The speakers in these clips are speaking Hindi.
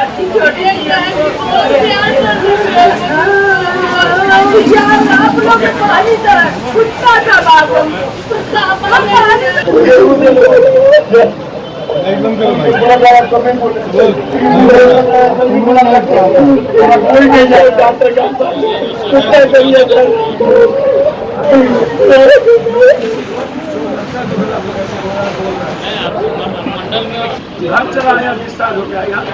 आप लोग पानी कुत्ता था बाबू, एकदम करो भाई। कोई नहीं जाए घर चला आया 20 साल हो गया, यहाँ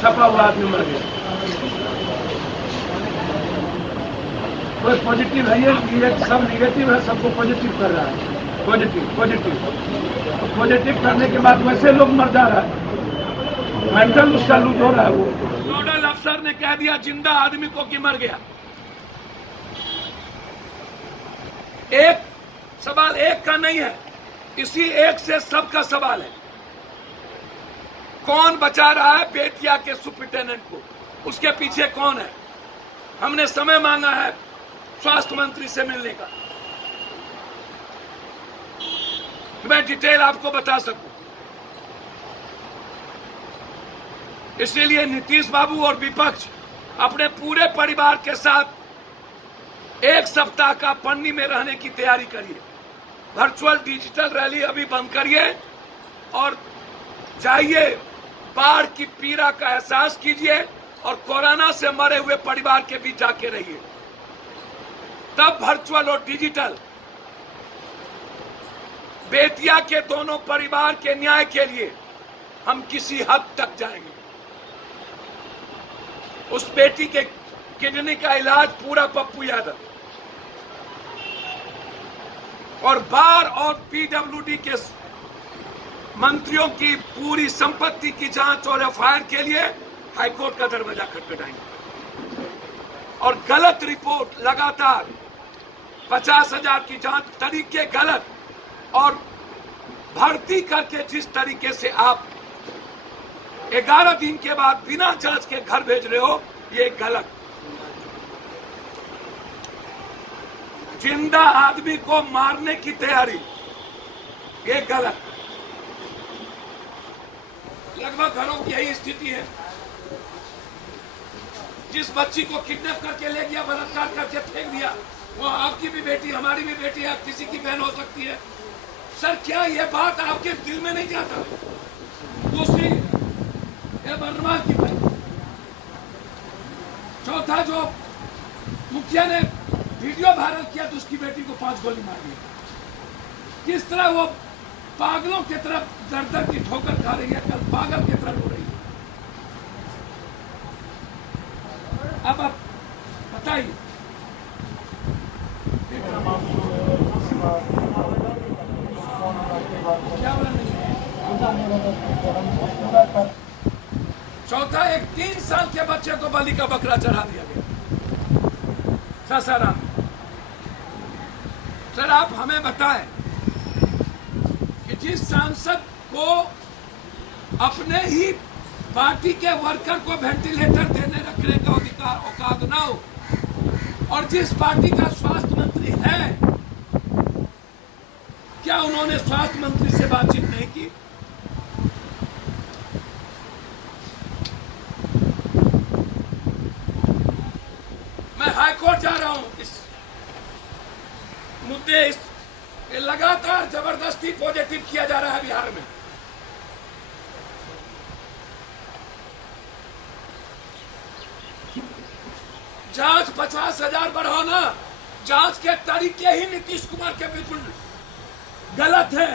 छपा हुआ आदमी मर गया। कोई पॉजिटिव है, ये सब निगेटिव है, सबको पॉजिटिव कर रहा है। पॉजिटिव पॉजिटिव पॉजिटिव करने के बाद वैसे लोग मर जा रहा है, मेंटल उसका लूट हो रहा है। वो नोडल अफसर ने कह दिया जिंदा आदमी को कि मर गया। एक सवाल एक का नहीं है, इसी एक से सबका सवाल है। कौन बचा रहा है बेतिया के सुपरिटेंडेंट को? उसके पीछे कौन है? हमने समय मांगा है स्वास्थ्य मंत्री से मिलने का, मैं डिटेल आपको बता सकूं। इसीलिए नीतीश बाबू और विपक्ष अपने पूरे परिवार के साथ एक सप्ताह का पन्नी में रहने की तैयारी करिए। वर्चुअल डिजिटल रैली अभी बंद करिए और जाइए, बाढ़ की पीड़ा का एहसास कीजिए और कोरोना से मरे हुए परिवार के बीच जाके रहिए। तब वर्चुअल और डिजिटल बेतिया के दोनों परिवार के न्याय के लिए हम किसी हद तक जाएंगे। उस बेटी के किडनी का इलाज पूरा पप्पू यादव और बार और पीडब्ल्यूडी के मंत्रियों की पूरी संपत्ति की जांच और एफआईआर के लिए हाईकोर्ट का दरवाजा खटखटाएंगे। और गलत रिपोर्ट लगातार 50,000 की जांच तरीके गलत और भर्ती करके जिस तरीके से आप 11 दिन के बाद बिना जांच के घर भेज रहे हो, ये गलत। जिंदा आदमी को मारने की तैयारी, ये गलत। लगभग घरों की यही स्थिति है। जिस बच्ची को किडनैप करके ले गया, बलात्कार करके फेंक दिया, वो आपकी भी बेटी, हमारी भी बेटी है, किसी की बहन हो सकती है। सर, क्या ये बात आपके दिल में नहीं जाता? दूसरी वर्मा की बात। चौथा, जो मुखिया ने वीडियो वायरल किया तो उसकी बेटी को 5 गोली मार दी। किस तरह वो पागलों की तरफ दर की ठोकर खा रही है, कल पागल की तरफ हो रही है। अब आप बताइए, क्या बोला? चौथा, एक 3 साल के बच्चे को बलि का बकरा चढ़ा दिया गया सासाराम। सर, आप हमें बताएं कि जिस सांसद को अपने ही पार्टी के वर्कर को वेंटिलेटर देने रखने का अधिकार औकात ना हो, और जिस पार्टी का स्वास्थ्य मंत्री है, क्या उन्होंने स्वास्थ्य मंत्री से बातचीत नहीं की? मैं हाईकोर्ट जा रहा हूं इस मुद्दे, ये लगातार जबरदस्ती पॉजिटिव किया जा रहा है बिहार में। जांच 50,000 बढ़ाना, जांच के तरीके ही नीतीश कुमार के बिल्कुल गलत है,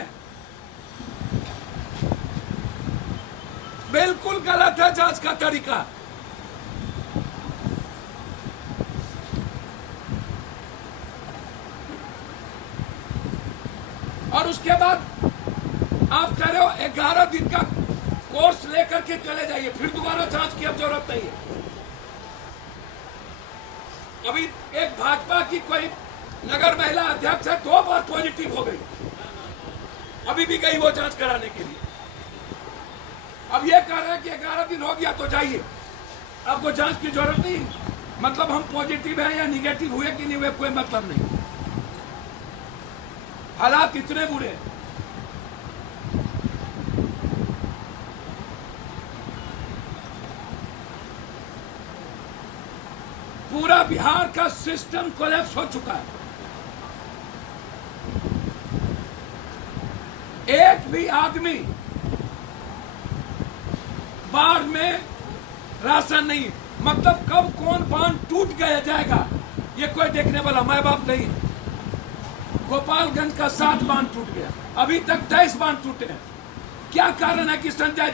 बिल्कुल गलत है जांच का तरीका। और उसके बाद आप कह रहे हो 11 दिन का कोर्स लेकर के चले जाइए, फिर दोबारा जांच की अब जरूरत नहीं है। अभी एक भाजपा की कोई नगर महिला अध्यक्ष है, 2 बार पॉजिटिव हो गई, अभी भी गई वो जांच कराने के लिए। अब ये कह रहे हैं कि 11 दिन हो गया तो जाइए, आपको जांच की जरूरत नहीं। मतलब हम पॉजिटिव है या निगेटिव हुए कि नहीं हुए, कोई मतलब नहीं। हालात इतने बुरे हैं। पूरा बिहार का सिस्टम कोलैप्स हो चुका है। एक भी आदमी बाढ़ में राशन नहीं, मतलब कब कौन बांध टूट गया जाएगा ये कोई देखने वाला माँ बाप नहीं। गोपालगंज का 7 बांध टूट गया, अभी तक 23 बांध टूटे हैं। क्या कारण है कि संजय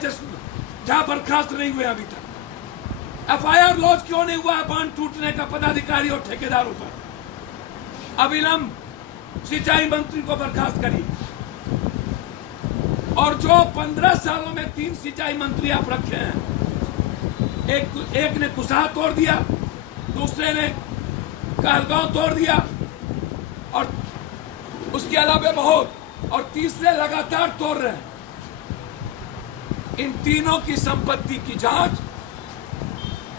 झा बर्खास्त नहीं हुए अभी तक? FIR लॉन्च क्यों नहीं हुआ है बांध टूटने का पदाधिकारी और ठेकेदारों पर? अविलंब सिंचाई मंत्री को बर्खास्त करिए। और जो 15 सालों में 3 सिंचाई मंत्री आप रखे हैं, एक ने कुसाहा तोड़ दिया, दूसरे ने कहलगांव तोड़ दिया, और उसके अलावा बहुत, और तीसरे लगातार तोड़ रहे हैं। इन तीनों की संपत्ति की जांच,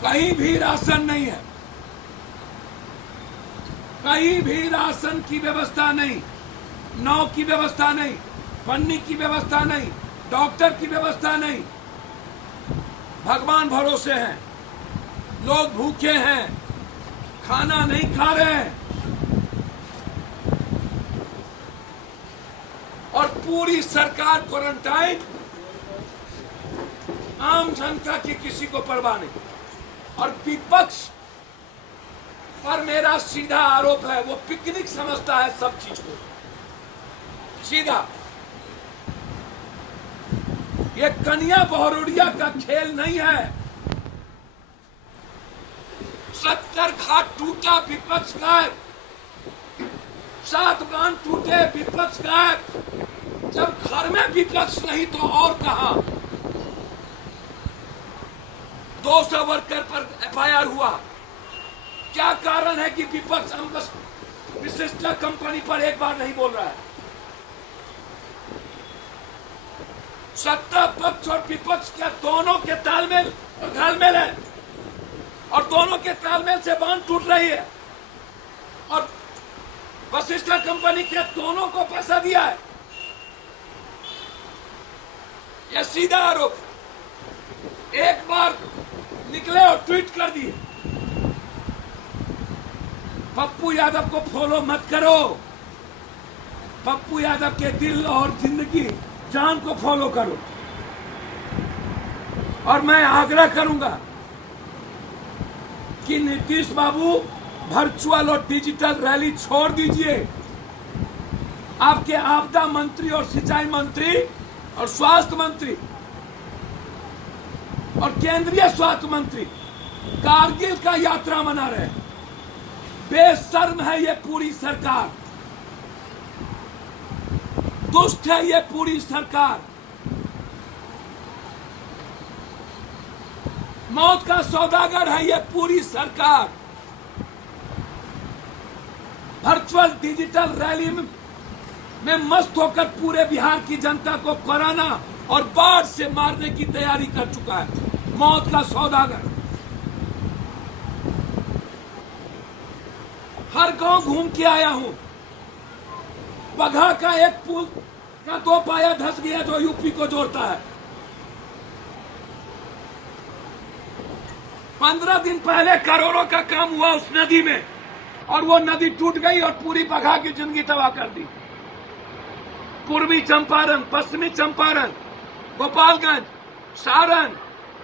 कहीं भी राशन नहीं है, कहीं भी राशन की व्यवस्था नहीं, नाव की व्यवस्था नहीं, पन्नी की व्यवस्था नहीं, डॉक्टर की व्यवस्था नहीं। भगवान भरोसे हैं, लोग भूखे हैं, खाना नहीं खा रहे हैं, और पूरी सरकार क्वारंटाइन, आम जनता की किसी को परवाह नहीं। और विपक्ष पर मेरा सीधा आरोप है, वो पिकनिक समझता है सब चीज को, सीधा। ये कन्या बहुरुड़िया का खेल नहीं है। 70 घाट टूटा, विपक्ष गायब। 7 बांध टूटे, विपक्ष गायब। जब घर में विपक्ष नहीं तो और कहां? 200 वर्कर पर FIR हुआ। क्या कारण है कि विपक्ष विशिष्टा कंपनी पर एक बार नहीं बोल रहा है? सत्ता पक्ष और विपक्ष क्या दोनों के तालमेल और घालमेल है, और दोनों के तालमेल से बांध टूट रही है, और वशिष्ठा कंपनी के दोनों को पैसा दिया है। यह सीधा आरोप। एक बार निकले और ट्वीट कर दिए। पप्पू यादव को फॉलो मत करो, पप्पू यादव के दिल और जिंदगी जान को फॉलो करो। और मैं आग्रह करूंगा कि नीतीश बाबू वर्चुअल और डिजिटल रैली छोड़ दीजिए। आपके आपदा मंत्री और सिंचाई मंत्री और स्वास्थ्य मंत्री और केंद्रीय स्वास्थ्य मंत्री कारगिल का यात्रा मना रहे हैं। बेशर्म है ये पूरी सरकार, दुष्ट है ये पूरी सरकार। मौत का सौदागर है ये पूरी सरकार। वर्चुअल डिजिटल रैली में मस्त होकर पूरे बिहार की जनता को कोरोना और बाढ़ से मारने की तैयारी कर चुका है। मौत का सौदागर। हर गांव घूम के आया हूं। बगहा का एक पुल का 2 पाया धंस गया जो यूपी को जोड़ता है। 15 दिन पहले करोड़ों का काम हुआ उस नदी में, और वो नदी टूट गई और पूरी बगहा की जिंदगी तबाह कर दी। पूर्वी चंपारण, पश्चिमी चंपारण, गोपालगंज, सारण,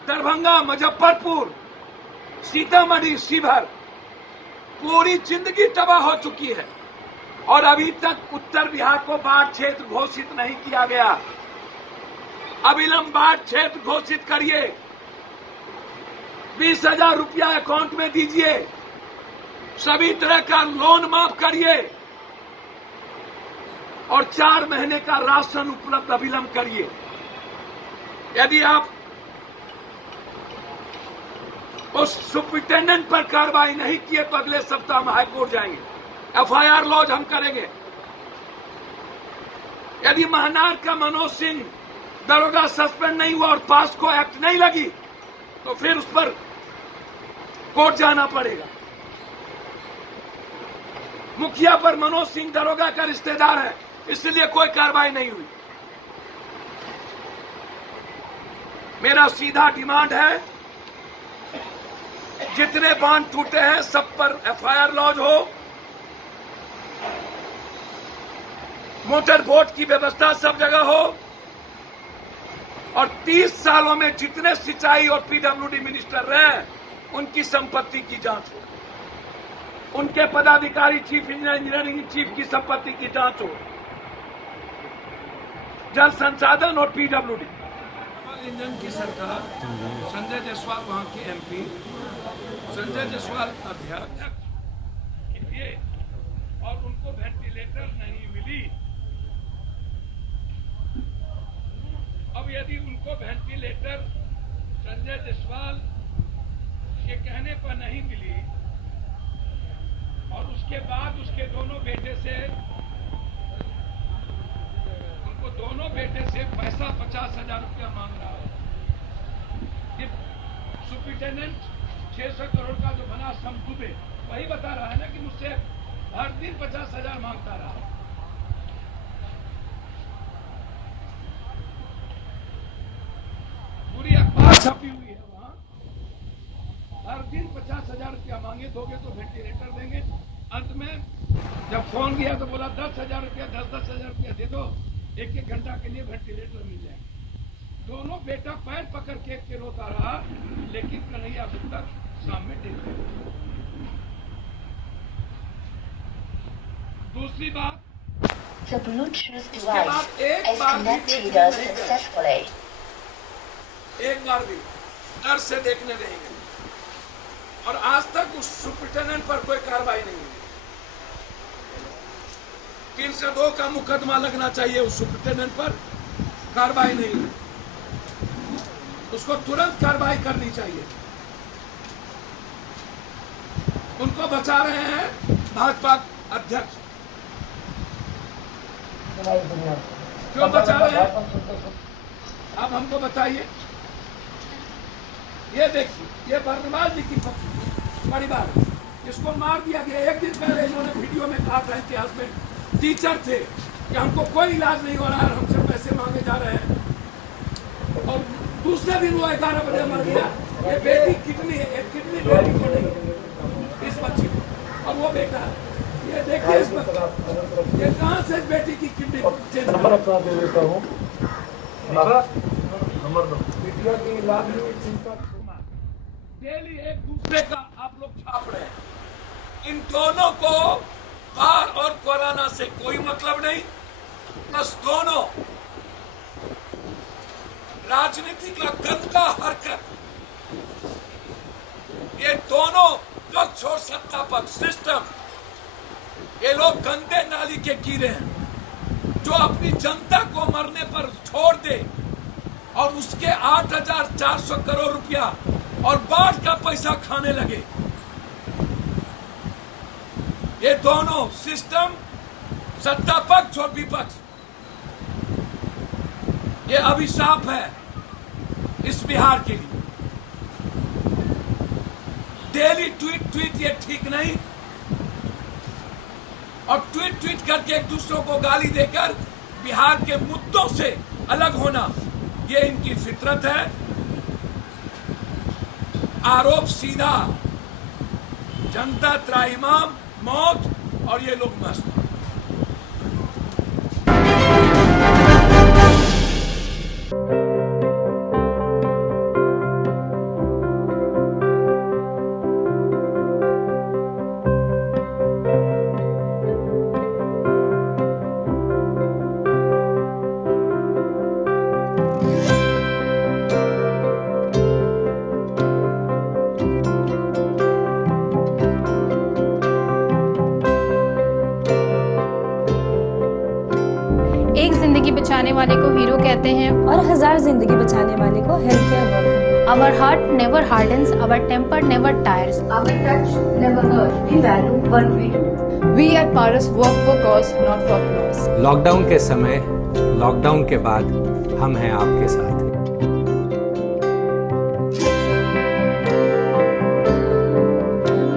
दरभंगा, मुजफ्फरपुर, सीतामढ़ी, शिवहर, पूरी जिंदगी तबाह हो चुकी है। और अभी तक उत्तर बिहार को बाढ़ क्षेत्र घोषित नहीं किया गया। अविलंब बाढ़ क्षेत्र घोषित करिए। 20,000 रुपया अकाउंट में दीजिए। सभी तरह का लोन माफ करिए और 4 महीने का राशन उपलब्ध अविलंब करिए। यदि आप उस सुपरिटेंडेंट पर कार्रवाई नहीं किए तो अगले सप्ताह हम हाईकोर्ट जाएंगे। FIR लॉन्च हम करेंगे। यदि महनार का मनोज सिंह दरोगा सस्पेंड नहीं हुआ और पास्को एक्ट नहीं लगी तो फिर उस पर कोर्ट जाना पड़ेगा। मुखिया पर मनोज सिंह दरोगा का रिश्तेदार है, इसलिए कोई कार्रवाई नहीं हुई। मेरा सीधा डिमांड है जितने बांध टूटे हैं सब पर एफआईआर लॉन्च हो, मोटर बोट की व्यवस्था सब जगह हो, और 30 सालों में जितने सिंचाई और पीडब्ल्यूडी मिनिस्टर रहे उनकी संपत्ति की जांच हो, उनके पदाधिकारी चीफ इंजीनियरिंग चीफ की संपत्ति की जांच हो, जल संसाधन और पीडब्ल्यूडी। इंजन की सरकार, संजय जायसवाल वहां के एमपी, संजय जायसवाल अध्यक्ष थे और उनको वेंटिलेटर नहीं मिली। अब यदि उनको वेंटिलेटर संजय जायसवाल के कहने पर नहीं मिली और उसके बाद उसके दोनों बेटे से पैसा 50,000 रुपया मांग रहा है। सुप्रिंटेंडेंट 600 करोड़ का जो बना सम दुबे वही बता रहा है ना कि मुझसे हर दिन 50,000 मांगता रहा। पूरी अखबार छपी हुई है वहां, हर दिन 50,000 रुपया मांगे, दोगे तो वेंटिलेटर देंगे। अंत में जब फोन किया तो बोला 10,000 रुपया, 10,000 रुपया दे दो, एक घंटा के लिए वेंटिलेटर मिल जाए। दोनों बेटा पैर पकड़ के रोता रहा, लेकिन कन्हैया अभी तक सामने टिक गया। दूसरी बात, The Bluetooth उसके बाद device एक is बार भी connected देखने नहीं गए, successfully. एक बार भी डर से देखने नहीं गए, और आज तक उस सुप्रिंटेंडेंट पर कोई कार्रवाई नहीं हुई। 302 का मुकदमा लगना चाहिए उस सुप्रिंटेंडेंट पर, कार्रवाई नहीं हुई। उसको तुरंत कार्रवाई करनी चाहिए। उनको बचा रहे हैं भाजपा अध्यक्ष। क्यों बचा रहे हैं? अब हमको बताइए। ये देखिए, ये बर्नवाल जी की परिवार, इसको मार दिया गया। एक दिन पहले इन्होंने वीडियो में कहा था, इतिहास में टीचर थे, कि हमको कोई इलाज नहीं हो रहा है, हमसे पैसे मांगे जा रहे हैं। और दूसरे दिन वो 11 बजे मर गया। ये बेटी किडनी है, किडनी बेटी को नहीं, इस बच्ची को, और वो बेटा है। ये देखिए इस बच्चे, ये कहाँ से बेटी की किडनी चेंज दे देता हूँ। बिटिया की इलाज में चिंता। डेली एक दूसरे का आप लोग छाप रहे हैं। इन दोनों को बाढ़ और कोरोना से कोई मतलब नहीं, बस दोनों राजनीति का गंदा हरकत। ये दोनों पक्ष और सत्ता पक्ष सिस्टम, ये लोग गंदे नाली के कीड़े हैं, जो अपनी जनता को मरने पर छोड़ दे और उसके 8,400 करोड़ रुपया और बाढ़ का पैसा खाने लगे। ये दोनों सिस्टम, सत्ता पक्ष और विपक्ष, ये अभिशाप है इस बिहार के लिए। डेली ट्वीट ये ठीक नहीं, और ट्वीट करके एक दूसरों को गाली देकर बिहार के मुद्दों से अलग होना, ये इनकी फितरत है। आरोप सीधा, जनता त्राहिमाम, मौत, और ये लोग मस्त। एक जिंदगी बचाने वाले को हीरो कहते हैं और 1000 जिंदगी बचाने वाले को health care worker. Our heart never hardens, our temper never tires. Our touch never hurt. We value what we do. We at Paras work for cause, not for applause. Lockdown के समय, लॉकडाउन के बाद हम हैं आपके साथ।